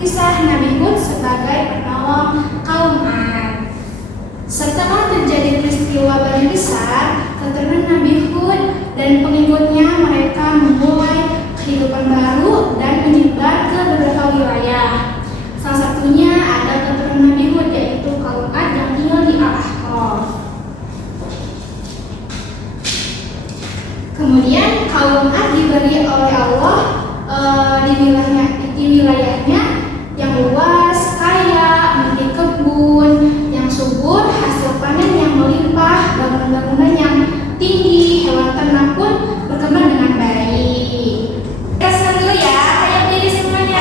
kisah Nabi Hud sebagai penolong kaum Ad. Setelah terjadi peristiwa banjir besar, keturunan Nabi Hud dan pengikutnya mereka memulai kehidupan baru dan menyebar ke beberapa wilayah. Salah satunya ada keturunan Nabi Hud, yaitu kaum Ad yang tinggal di Al-Ahqaf. Kemudian kaum Ad diberi oleh Allah di wilayahnya yang luas, kaya, memiliki kebun yang subur, hasil panen yang melimpah, bangunan-bangunan yang tinggi, hewan ternak pun berkembang dengan baik. Kita senang dulu ya, ayo berdiri semuanya.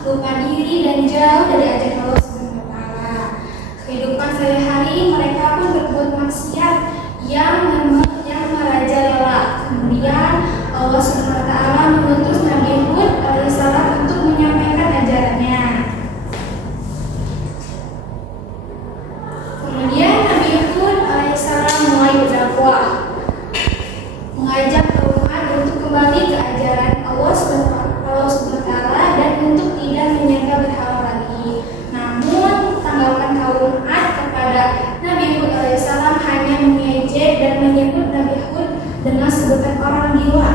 Lupa diri dan jauh dari ajaran Allah SWT. Kehidupan sehari-hari mereka pun berbuat maksiat yang merajalela. Kemudian Allah SWT mengutus Nabi Hud alaihissalam untuk menyampaikan ajarannya. Kemudian Nabi Hud alaihissalam mulai berdakwah, mengajak kaum Ad untuk kembali ke ajaran Allah SWT dan untuk tidak menyembah berhala lagi. Namun tanggapan kaum Ad kepada Nabi Hud alaihissalam hanya mengejek dan menyebut Nabi Hud dengan sebutan orang gila.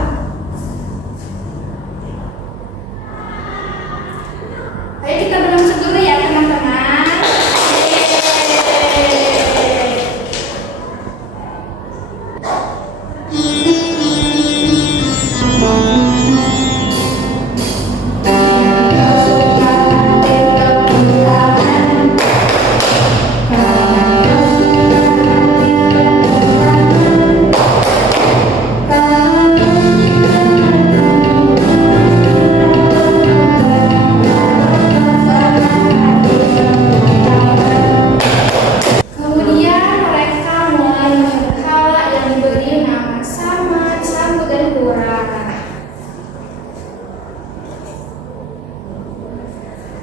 Ayo kita bermusik dulu ya teman-teman.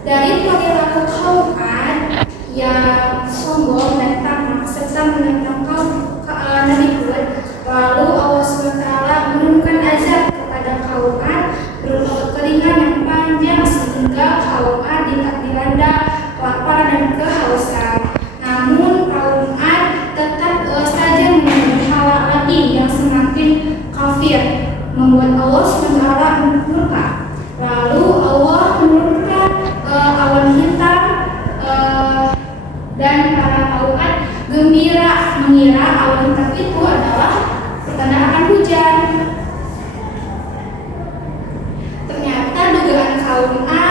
Dari perilaku kaum Ad yang sombong dan tamak serta menentang Nabi Hud, lalu Allah SWT menurunkan azab kepada kaum Ad berupa kekeringan yang panjang sehingga kaum Ad dilanda kelaparan dan kehausan. Namun kaum Ad tetap saja menyembah berhala lagi yang semakin kafir, membuat Allah SWT murka. Lalu Allah menurunkan awan hitam dan para kaum Ad gembira mengira awan hitam itu adalah pertanda akan hujan. Ternyata dugaan kaum Ad